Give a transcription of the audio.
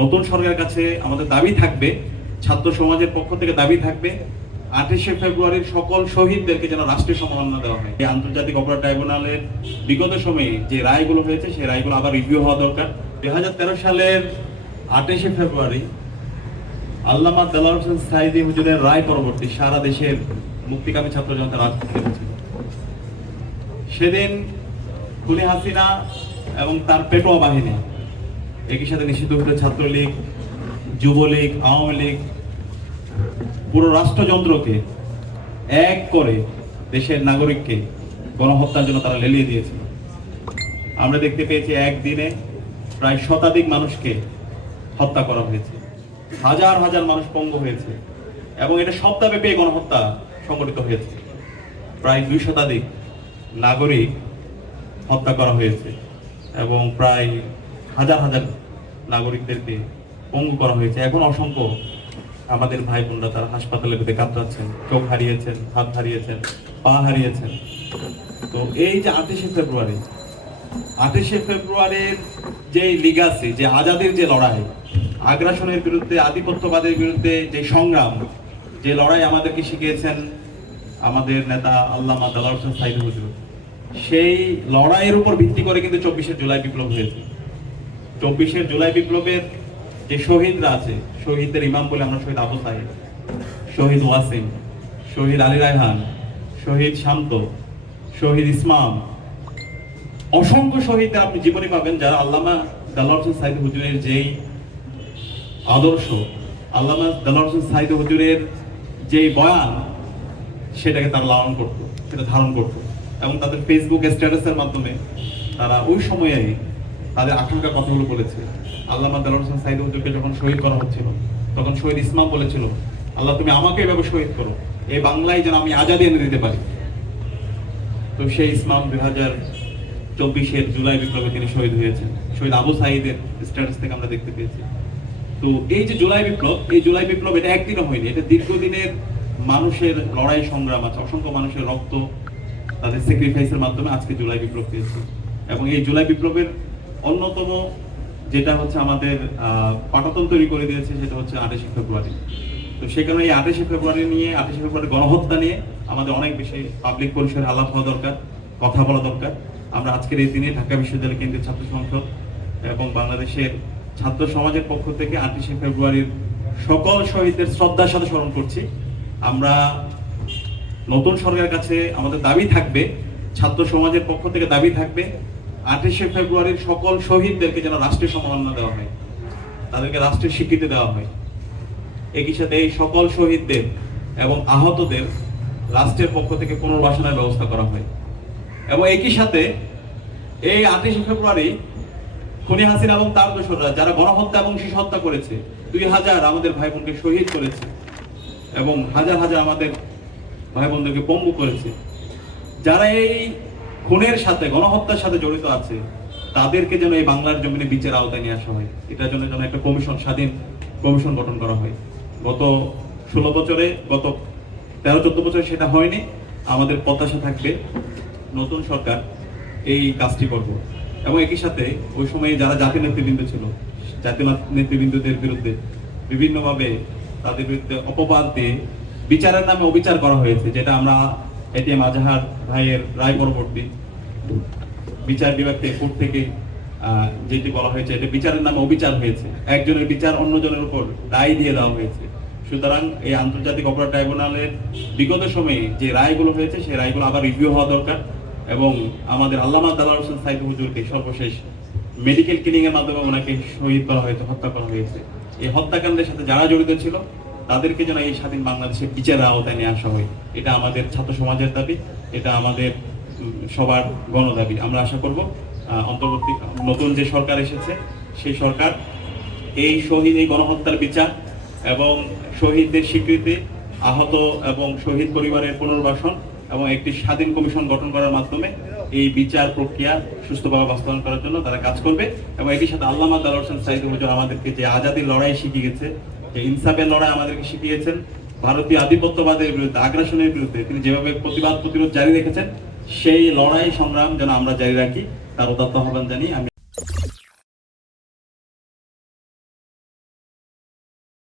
নতুন সরকারের কাছে আমাদের দাবি থাকবে, ছাত্র সমাজের পক্ষ থেকে দাবি থাকবে 28শে ফেব্রুয়ারির সকল শহীদদেরকে যেন রাষ্ট্রীয় সম্মাননা দেওয়া হয়। এই আন্তর্জাতিক অপরাধ ট্রাইব্যুনালের বিগত সময়ে যে রায়গুলো হয়েছে সেই রায়গুলো আবার রিভিউ হওয়া দরকার। 2013 সালের 28শে ফেব্রুয়ারি আল্লামা দেলোয়ার হোসেন সাঈদী হুজুরের রায় পরবর্তী সারা দেশের মুক্তিকামী ছাত্র জনতা রাজপথে নেমেছিল। সেদিন খুনি হাসিনা এবং তার পেটোয়া বাহিনী, একই সাথে নিষিদ্ধ হতে ছাত্রলীগ, যুবলীগ, আওয়ামী লীগ, পুরো রাষ্ট্রযন্ত্রকে এক করে দেশের নাগরিককে গণহত্যার জন্য তারা লেলিয়ে দিয়েছিল। আমরা দেখতে পেয়েছি একদিনে প্রায় শতাধিক মানুষকে হত্যা করা হয়েছে, হাজার হাজার মানুষ পঙ্গু হয়েছে এবং এটা সপ্তাহব্যাপী গণহত্যা সংগঠিত হয়েছে। প্রায় 2 শতাধিক নাগরিক হত্যা করা হয়েছে এবং প্রায় হাজার হাজার নাগরিকদেরকে পঙ্গু করা হয়েছে। এখন অসংখ্য আমাদের ভাই বোনরা তারা হাসপাতালে বেঁধে কাতরাচ্ছেন, চোখ হারিয়েছেন, হাত হারিয়েছেন, পা হারিয়েছেন। তো এই যে 28শে ফেব্রুয়ারির যে লিগাসি, যে আজাদির যে লড়াই, আগ্রাসনের বিরুদ্ধে, আধিপত্যবাদের বিরুদ্ধে যে সংগ্রাম, যে লড়াই আমাদেরকে শিখিয়েছেন আমাদের নেতা আল্লামা দেলোয়ার হোসেন সাঈদী হুজুর, সেই লড়াইয়ের উপর ভিত্তি করে কিন্তু 24শে জুলাই বিপ্লব হয়েছে। 24শে জুলাই বিপ্লবের যে শহীদরা আছে, শহীদদের ইমাম বলে আমরা শহীদ আবু সাঈদ, শহীদ ওয়াসিম, শহীদ আলী রায়হান, শহীদ শান্ত, শহীদ ইসমাম, অসংখ্য শহীদদের আপনি জীবনী পাবেন যারা আল্লামা দেলোয়ার হোসেন সাঈদী হুজুরের যেই আদর্শ, আল্লামা দেলোয়ার হোসেন সাঈদী হুজুরের যেই বয়ান, সেটাকে তারা লালন করত, সেটা ধারণ করত এবং তাদের ফেসবুক স্ট্যাটাসের মাধ্যমে তারা ওই সময়ে তাদের আকাঙ্ক্ষার কথাগুলো বলেছে। আল্লামা দেলোয়ার হোসেন সাঈদী হুজুরকে যখন শহীদ করা হচ্ছিল তখন শহীদ ইসমাম বলেছিল, আল্লাহ তুমি আমাকে এভাবে শহীদ করো, এই বাংলায় যেন আমি আজাদি এনে দিতে পারি। তো সেই ইসমাম 2024-এর জুলাই বিপ্লবে তিনি শহীদ হয়েছেন। শহীদ আবু সাঈদের স্ট্যাটাস থেকে আমরা দেখতে পেয়েছি। তো এই যে জুলাই বিপ্লব, এই জুলাই বিপ্লব এটা একদিনও হয়নি, এটা দীর্ঘদিনের মানুষের লড়াই সংগ্রাম আছে, অসংখ্য মানুষের রক্ত, তাদের স্যাক্রিফাইসের মাধ্যমে আজকে জুলাই বিপ্লব পেয়েছে। এবং এই জুলাই বিপ্লবের অন্যতম যেটা হচ্ছে আমাদের পাটাতন তৈরি করে দিয়েছে, সেটা হচ্ছে 28শে ফেব্রুয়ারি। তো সেই কারণে এই 28শে ফেব্রুয়ারি নিয়ে, 28শে ফেব্রুয়ারি গণহত্যা নিয়ে আমাদের অনেক বেশি পাবলিক পরিসরে আলাপ হওয়া দরকার, কথা বলা দরকার। আমরা আজকের এই দিনে ঢাকা বিশ্ববিদ্যালয় কেন্দ্রীয় ছাত্র সংসদ এবং বাংলাদেশের ছাত্র সমাজের পক্ষ থেকে 28শে ফেব্রুয়ারির সকল শহীদদের শ্রদ্ধার সাথে স্মরণ করছি। আমরা নতুন সরকারের কাছে আমাদের দাবি থাকবে, ছাত্র সমাজের পক্ষ থেকে দাবি থাকবে 28শে ফেব্রুয়ারির সকল শহীদদেরকে যেন রাষ্ট্রীয় সম্মাননা দেওয়া হয়, তাদেরকে রাষ্ট্রের স্বীকৃতি দেওয়া হয়। একই সাথে এই সকল শহীদদের এবং আহতদের রাষ্ট্রের পক্ষ থেকে পুনর্বাসনের ব্যবস্থা করা হয়। এবং একই সাথে এই 28শে ফেব্রুয়ারি খুনি হাসিনা এবং তার দোসররা যারা গণহত্যা এবং শিশু হত্যা করেছে, 2000 আমাদের ভাই বোনকে শহীদ করেছে এবং হাজার হাজার আমাদের ভাই বোনদেরকে পঙ্গু করেছে, যারা এই খুনের সাথে, গণহত্যার সাথে জড়িত আছে, তাদেরকে যেন এই বাংলার জমিনে বিচার আওতায় নিয়ে আসা হয়। এটার জন্য যেন একটা কমিশন, স্বাধীন কমিশন গঠন করা হয়। গত 16 বছরে, গত 13-14 বছরে সেটা হয়নি। আমাদের প্রত্যাশা থাকবে নতুন সরকার এই কাজটি করবে। এবং একই সাথে ওই সময়ে যারা জাতীয় নেতৃবৃন্দ ছিল, জাতীয় নেতৃবৃন্দদের বিরুদ্ধে বিভিন্নভাবে তাদের বিরুদ্ধে অপবাদ দিয়ে বিচারের নামে অবিচার করা হয়েছে, যেটা আমরা এটিএম আজহার ভাইয়ের রায় পরবর্তী বিচার বিভাগ থেকে, কোর্ট থেকে যেটি বলা হয়েছে, এটা বিচারের নামে অবিচার হয়েছে, একজনের বিচার অন্যজনের উপর দায় দিয়ে দেওয়া হয়েছে। সুতরাং এই আন্তর্জাতিক অপরাধ ট্রাইব্যুনালের বিগত সময়ে যে রায়গুলো হয়েছে সেই রায়গুলো আবার রিভিউ হওয়া দরকার এবং আমাদের আল্লামা দেলোয়ার হোসেন সাঈদী হুজুরকে সর্বশেষ মেডিকেল ক্লিনিং এর মাধ্যমে ওনাকে শহীদ করা হয়েছে, হত্যা করা হয়েছে। এই হত্যাকাণ্ডের সাথে যারা জড়িত ছিল তাদেরকে যেন এই স্বাধীন বাংলাদেশের বিচারের আওতায় নিয়ে আসা হয়। এটা আমাদের ছাত্র সমাজের দাবি, এটা আমাদের সবার গণদাবি। আমরা আশা করব অন্তর্বর্তী নতুন যে সরকার এসেছে সেই সরকার এই শহীদ, এই গণহত্যার বিচার এবং শহীদদের স্বীকৃতি, আহত এবং শহীদ পরিবারের পুনর্বাসন এবং একটি স্বাধীন কমিশন গঠন করার মাধ্যমে এই বিচার প্রক্রিয়া সুস্থভাবে বাস্তবায়ন করার জন্য তারা কাজ করবে। এবং একই সাথে আল্লামা দেলোয়ার হোসেন সাঈদী হুজুর আমাদেরকে যে আজাদির লড়াই শিখিয়েছে, যে ইনসাফের লড়াই আমাদেরকে শিখিয়েছেন, ভারতীয় আধিপত্যবাদের বিরুদ্ধে, আগ্রাসনের বিরুদ্ধে তিনি যেভাবে প্রতিবাদ প্রতিরোধ জারি রেখেছেন, সেই লড়াই সংগ্রাম যেন আমরা জারি রাখি, তার উদাত্ত আহ্বান জানিয়ে আমি